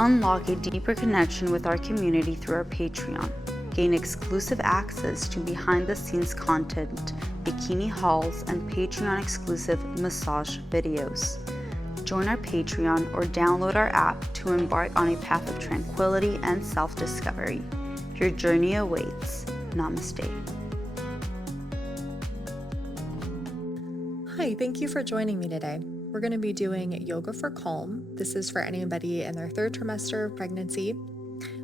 Unlock a deeper connection with our community through our Patreon. Gain exclusive access to behind-the-scenes content, bikini hauls, and Patreon-exclusive massage videos. Join our Patreon or download our app to embark on a path of tranquility and self-discovery. Your journey awaits. Namaste. Hi, thank you for joining me today. We're going to be doing Yoga for Calm. This is for anybody in their third trimester of pregnancy.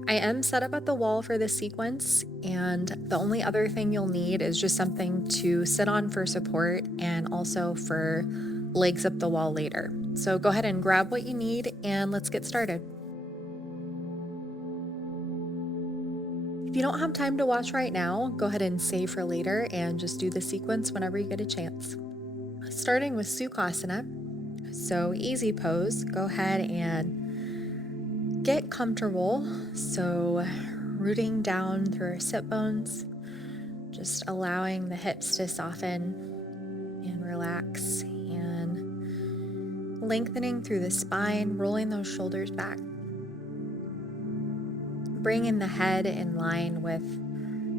I am set up at the wall for this sequence, and the only other thing you'll need is just something to sit on for support and also for legs up the wall later. So go ahead and grab what you need and let's get started. If you don't have time to watch right now, go ahead and save for later and just do the sequence whenever you get a chance. Starting with Sukhasana, so easy pose, go ahead and get comfortable. So rooting down through our sit bones, just allowing the hips to soften and relax, and lengthening through the spine, rolling those shoulders back. Bringing the head in line with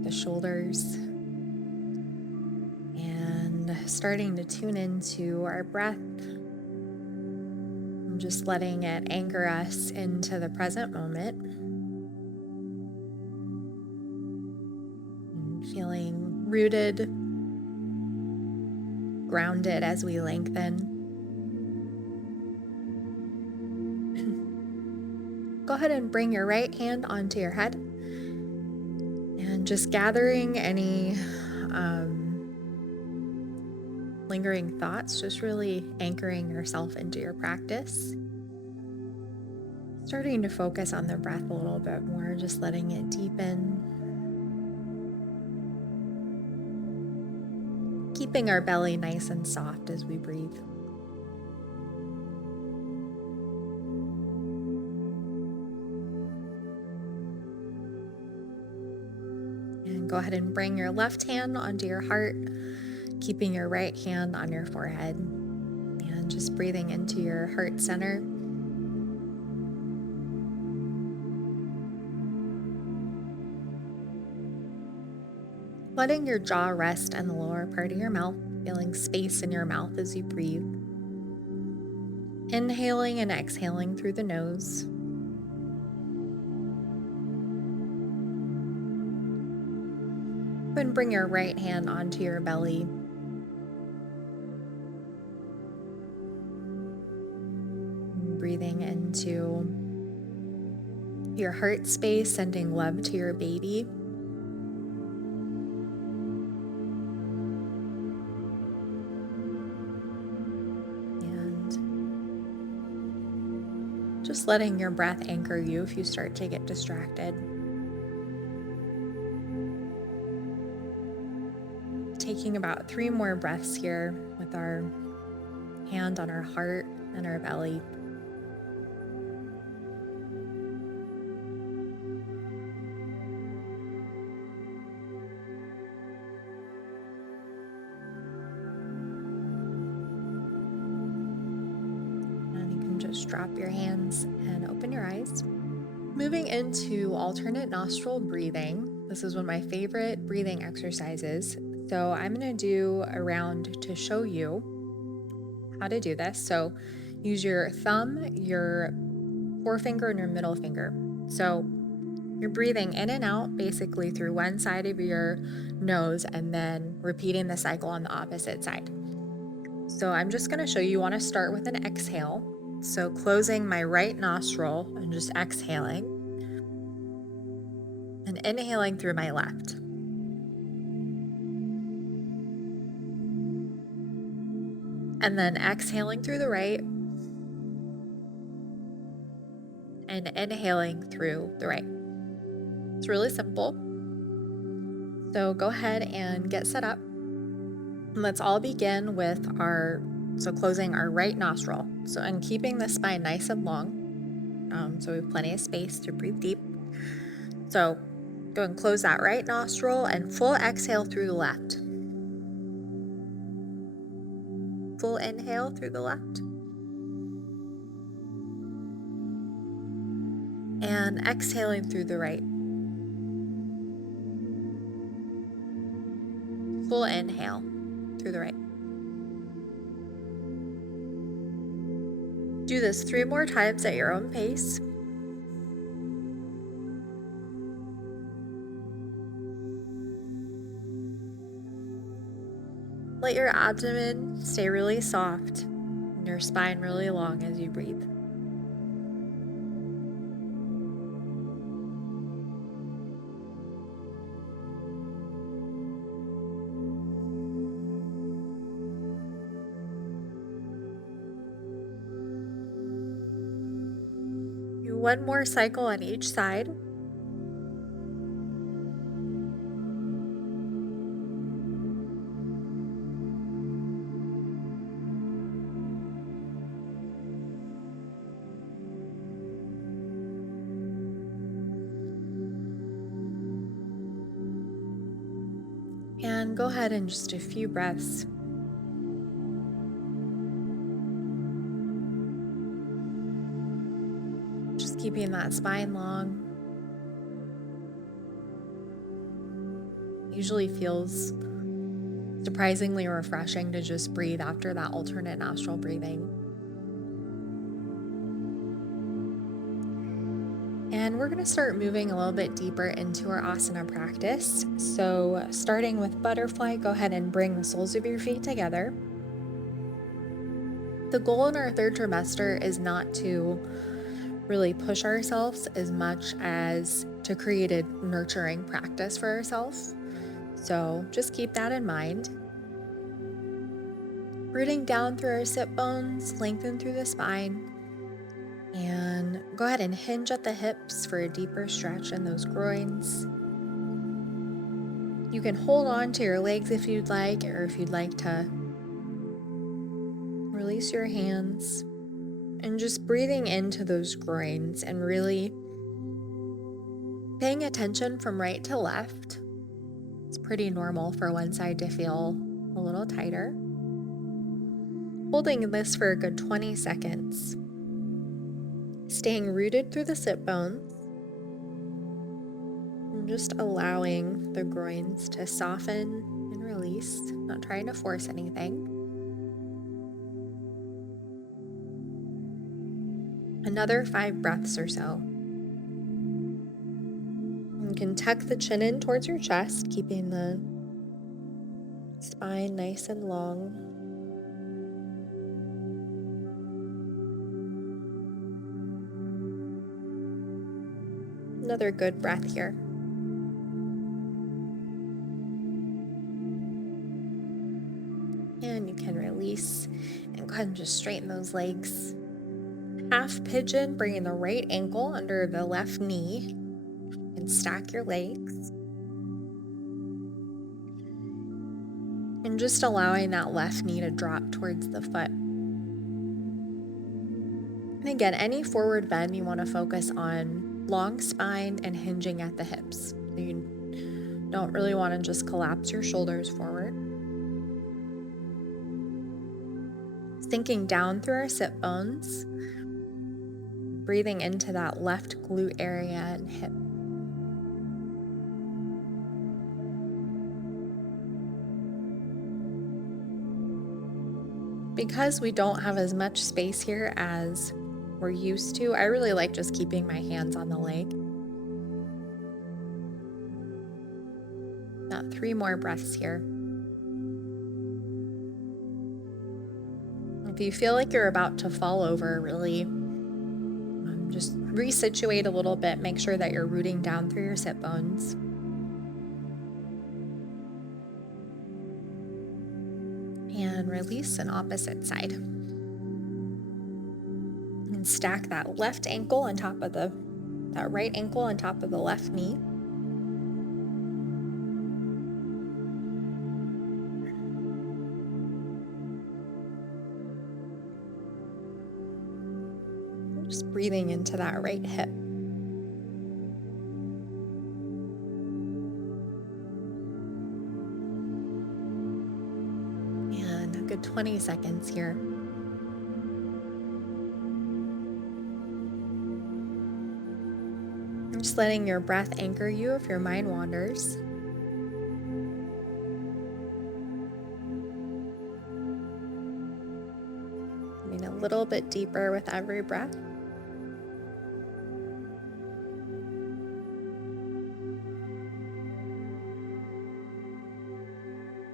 the shoulders and starting to tune into our breath. Just letting it anchor us into the present moment. And feeling rooted, grounded as we lengthen. Go ahead and bring your right hand onto your head and just gathering any lingering thoughts, just really anchoring yourself into your practice. Starting to focus on the breath a little bit more, just letting it deepen. Keeping our belly nice and soft as we breathe. And go ahead and bring your left hand onto your heart, keeping your right hand on your forehead, and just breathing into your heart center. Letting your jaw rest on the lower part of your mouth, feeling space in your mouth as you breathe. Inhaling and exhaling through the nose. And bring your right hand onto your belly. Breathing into your heart space, sending love to your baby. And just letting your breath anchor you if you start to get distracted. Taking about 3 more breaths here with our hand on our heart and our belly. And you can just drop your hands and open your eyes. Moving into alternate nostril breathing. This is one of my favorite breathing exercises. So I'm going to do a round to show you how to do this. So use your thumb, your forefinger, and your middle finger. So you're breathing in and out basically through one side of your nose and then repeating the cycle on the opposite side. So I'm just going to show you. You want to start with an exhale. So closing my right nostril and just exhaling. And inhaling through my left. And then exhaling through the right. And inhaling through the right. It's really simple. So go ahead and get set up. And let's all begin with closing our right nostril. So, and keeping the spine nice and long. So we have plenty of space to breathe deep. So go and close that right nostril and full exhale through the left. Full inhale through the left. And exhaling through the right. Full inhale through the right. Do this 3 more times at your own pace. Let your abdomen stay really soft and your spine really long as you breathe. Do 1 more cycle on each side. And go ahead and just a few breaths. Just keeping that spine long. Usually feels surprisingly refreshing to just breathe after that alternate nostril breathing. And we're going to start moving a little bit deeper into our asana practice. So, starting with butterfly, go ahead and bring the soles of your feet together. The goal in our third trimester is not to really push ourselves as much as to create a nurturing practice for ourselves. So, just keep that in mind. Rooting down through our sit bones, lengthen through the spine, and go ahead and hinge at the hips for a deeper stretch in those groins. You can hold on to your legs if you'd like, or if you'd like to release your hands and just breathing into those groins and really paying attention from right to left. It's pretty normal for one side to feel a little tighter. Holding this for a good 20 seconds. Staying rooted through the sit bones. And just allowing the groins to soften and release, not trying to force anything. Another 5 breaths or so. You can tuck the chin in towards your chest, keeping the spine nice and long. Another good breath here. And you can release and go ahead and just straighten those legs. Half pigeon, bringing the right ankle under the left knee and stack your legs. And just allowing that left knee to drop towards the foot. And again, any forward bend, you want to focus on long spine and hinging at the hips. So you don't really want to just collapse your shoulders forward. Sinking down through our sit bones, breathing into that left glute area and hip. Because we don't have as much space here as we're used to, I really like just keeping my hands on the leg. Now 3 more breaths here. If you feel like you're about to fall over, really just resituate a little bit. Make sure that you're rooting down through your sit bones. And release an opposite side. And stack that left ankle on top of that right ankle on top of the left knee. Just breathing into that right hip. And a good 20 seconds here. Just letting your breath anchor you if your mind wanders. Coming a little bit deeper with every breath.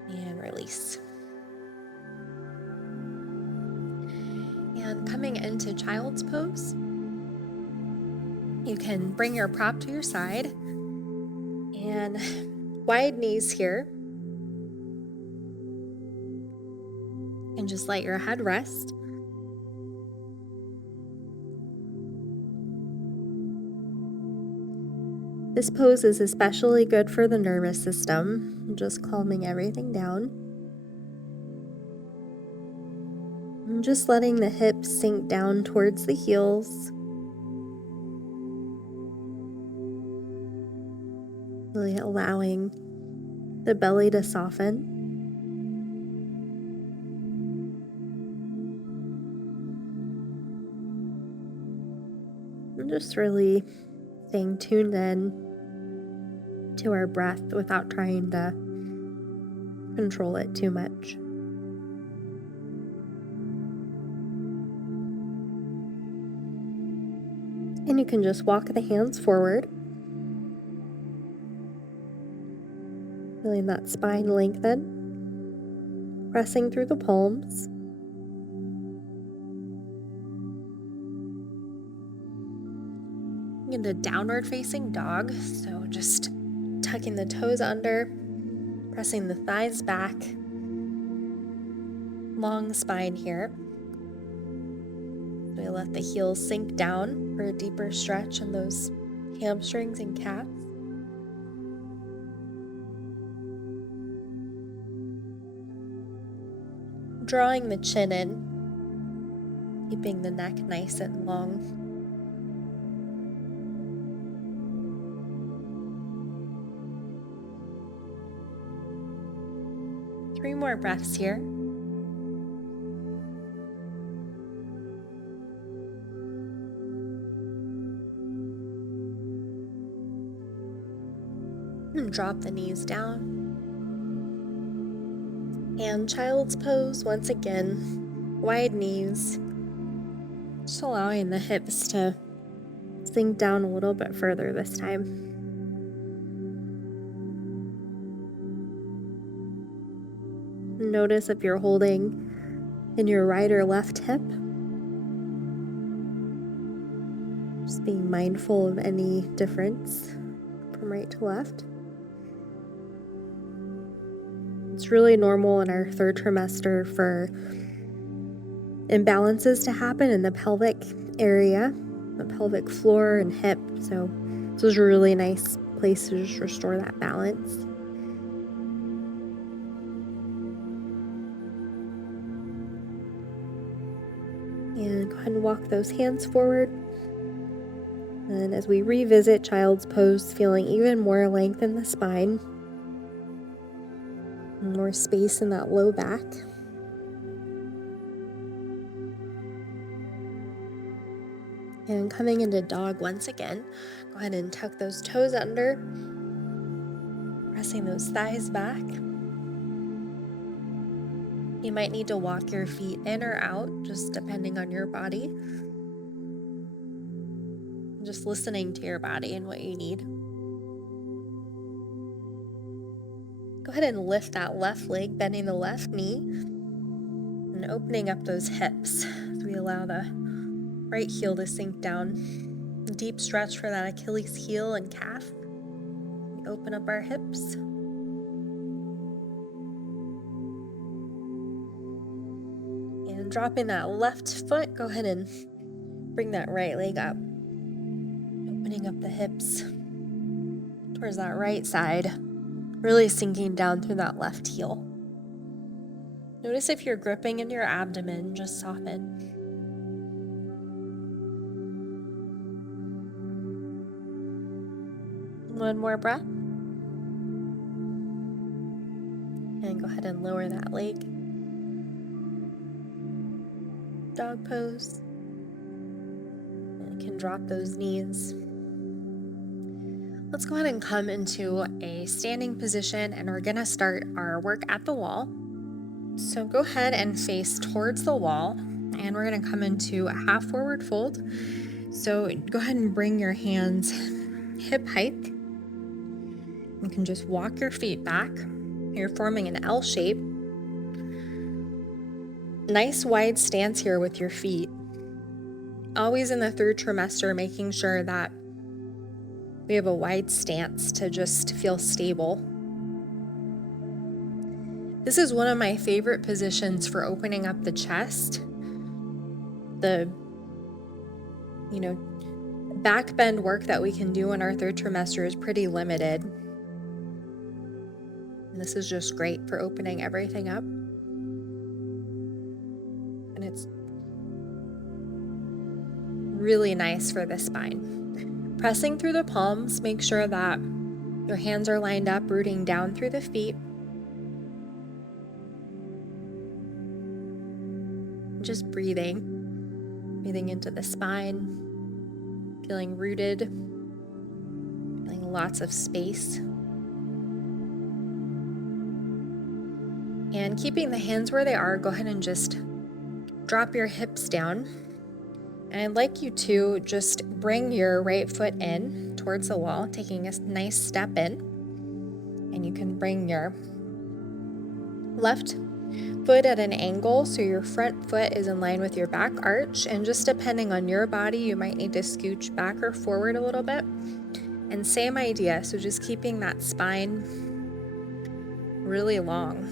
And release. And coming into child's pose, you can bring your prop to your side and wide knees here. And just let your head rest. This pose is especially good for the nervous system, just calming everything down. And just letting the hips sink down towards the heels. Really allowing the belly to soften. And just really staying tuned in to our breath without trying to control it too much. And you can just walk the hands forward. Feeling that spine lengthen. Pressing through the palms. Into downward facing dog. So just tucking the toes under, pressing the thighs back. Long spine here. We let the heels sink down for a deeper stretch in those hamstrings and calves. Drawing the chin in, keeping the neck nice and long. Three more breaths here. And drop the knees down. And child's pose once again. Wide knees. Just allowing the hips to sink down a little bit further this time. Notice if you're holding in your right or left hip. Just being mindful of any difference from right to left. It's really normal in our third trimester for imbalances to happen in the pelvic area, the pelvic floor and hip. So this is a really nice place to just restore that balance. And go ahead and walk those hands forward. And as we revisit child's pose, feeling even more length in the spine, more space in that low back. And coming into dog once again, go ahead and tuck those toes under, pressing those thighs back. You might need to walk your feet in or out, just depending on your body. Just listening to your body and what you need. Go ahead and lift that left leg, bending the left knee, and opening up those hips as we allow the right heel to sink down. Deep stretch for that Achilles heel and calf. We open up our hips. And dropping that left foot, go ahead and bring that right leg up. Opening up the hips towards that right side, really sinking down through that left heel. Notice if you're gripping into your abdomen, just soften. One more breath. And go ahead and lower that leg. Dog pose. And you can drop those knees. Let's go ahead and come into a standing position, and we're gonna start our work at the wall. So go ahead and face towards the wall, and we're gonna come into a half forward fold. So go ahead and bring your hands hip height. You can just walk your feet back. You're forming an L shape. Nice wide stance here with your feet. Always in the third trimester, making sure that we have a wide stance to just feel stable. This is one of my favorite positions for opening up the chest. The, back bend work that we can do in our third trimester is pretty limited. And this is just great for opening everything up. And it's really nice for the spine. Pressing through the palms, make sure that your hands are lined up, rooting down through the feet. Just breathing into the spine, feeling rooted, feeling lots of space. And keeping the hands where they are, go ahead and just drop your hips down. And I'd like you to just bring your right foot in towards the wall, taking a nice step in. And you can bring your left foot at an angle so your front foot is in line with your back arch. And just depending on your body, you might need to scooch back or forward a little bit. And same idea, so just keeping that spine really long.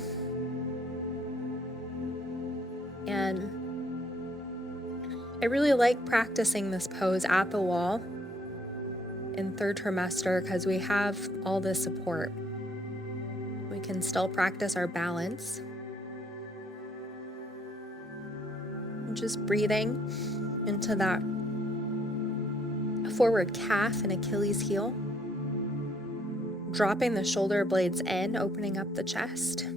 And I really like practicing this pose at the wall in third trimester because we have all the support. We can still practice our balance. Just breathing into that forward calf and Achilles heel. Dropping the shoulder blades in, opening up the chest.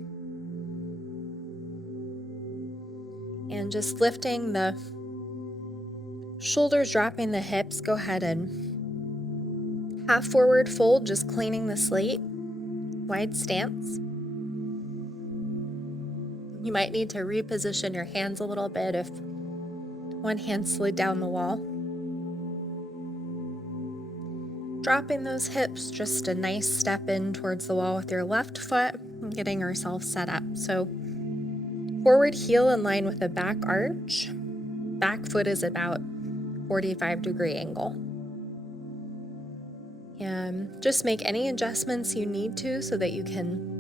And just lifting the shoulders, dropping the hips. Go ahead and half forward fold, just cleaning the slate. Wide stance. You might need to reposition your hands a little bit if one hand slid down the wall. Dropping those hips, just a nice step in towards the wall with your left foot, and getting ourselves set up. So forward heel in line with the back arch. Back foot is about 45-degree angle. And just make any adjustments you need to so that you can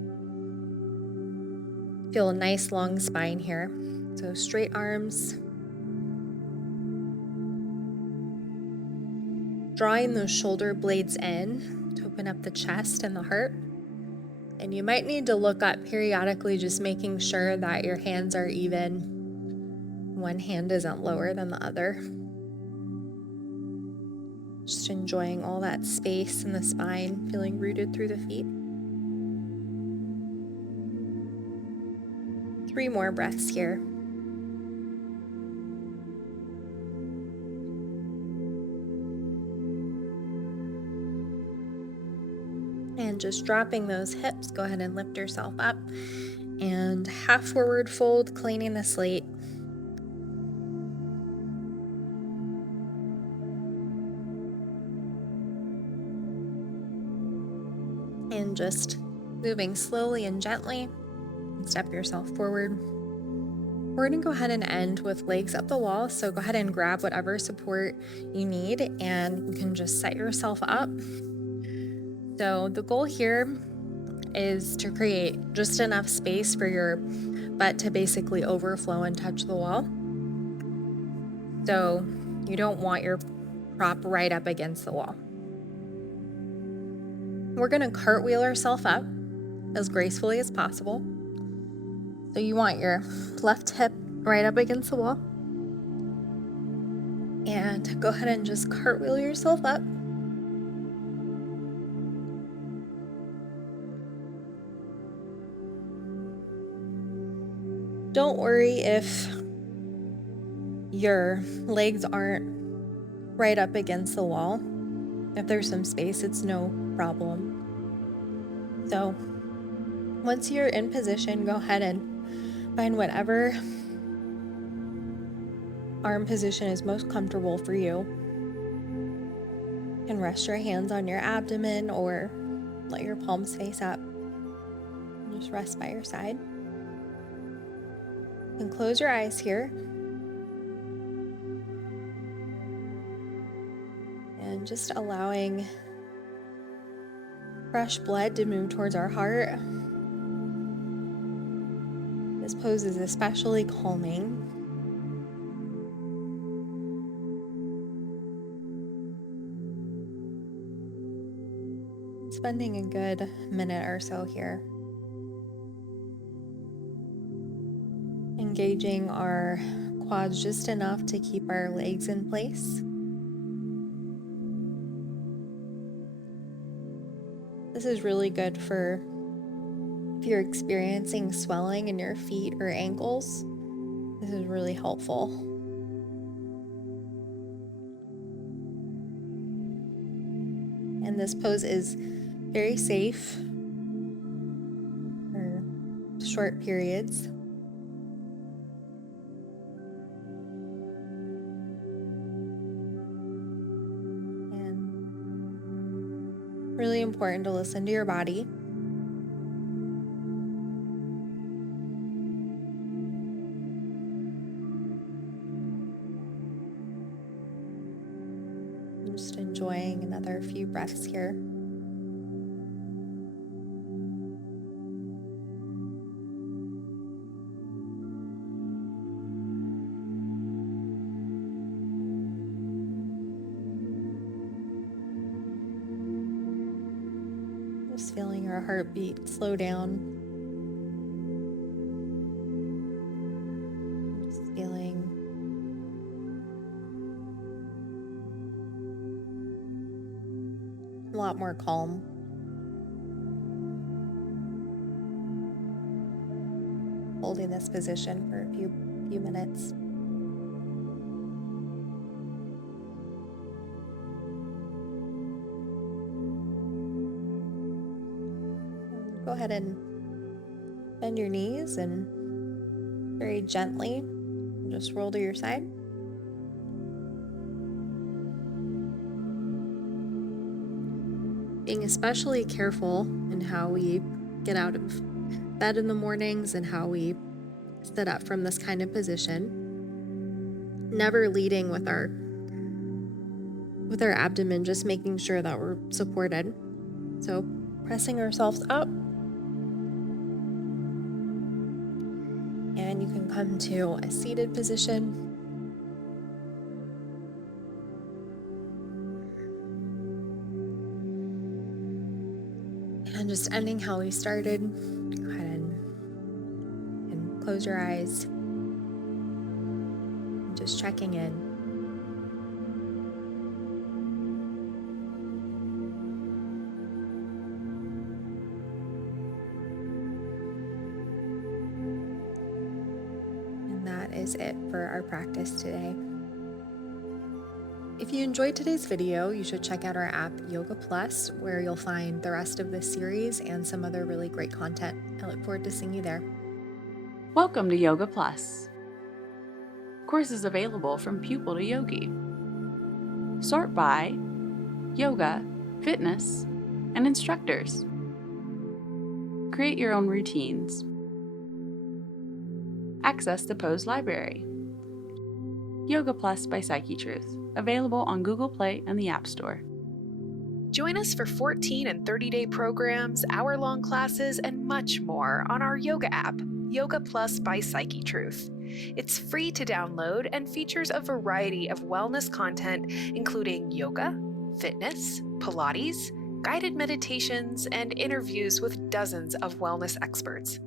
feel a nice long spine here. So straight arms. Drawing those shoulder blades in to open up the chest and the heart. And you might need to look up periodically, just making sure that your hands are even. One hand isn't lower than the other. Just enjoying all that space in the spine, feeling rooted through the feet. 3 more breaths here. And just dropping those hips, go ahead and lift yourself up. And half forward fold, cleaning the slate. And just moving slowly and gently. Step yourself forward. We're going to go ahead and end with legs up the wall. So go ahead and grab whatever support you need, and you can just set yourself up. So the goal here is to create just enough space for your butt to basically overflow and touch the wall. So you don't want your prop right up against the wall. We're going to cartwheel ourselves up as gracefully as possible. So you want your left hip right up against the wall. And go ahead and just cartwheel yourself up. Don't worry if your legs aren't right up against the wall. If there's some space, it's no problem. So once you're in position, go ahead and find whatever arm position is most comfortable for you. You can rest your hands on your abdomen or let your palms face up. And just rest by your side. You can close your eyes here. And just allowing fresh blood to move towards our heart. This pose is especially calming. Spending a good minute or so here. Engaging our quads just enough to keep our legs in place. This is really good for if you're experiencing swelling in your feet or ankles. This is really helpful. And this pose is very safe for short periods. And really important to listen to your body. Just enjoying another few breaths here. Just feeling our heartbeat slow down. Just feeling a lot more calm. Holding this position for a few minutes. Go ahead and bend your knees and very gently just roll to your side. Being especially careful in how we get out of bed in the mornings and how we sit up from this kind of position. Never leading with our abdomen, just making sure that we're supported. So pressing ourselves up. And you can come to a seated position. And just ending how we started. Go ahead and close your eyes. And just checking in. And that is it for our practice today. If you enjoyed today's video, you should check out our app Yoga Plus, where you'll find the rest of this series and some other really great content. I look forward to seeing you there. Welcome to Yoga Plus. Courses available from pupil to yogi. Sort by yoga, fitness, and instructors. Create your own routines. Access the pose library. Yoga Plus by Psyche Truth, available on Google Play and the App Store. Join us for 14 and 30-day programs, hour-long classes, and much more on our yoga app, Yoga Plus by Psyche Truth. It's free to download and features a variety of wellness content, including yoga, fitness, Pilates, guided meditations, and interviews with dozens of wellness experts.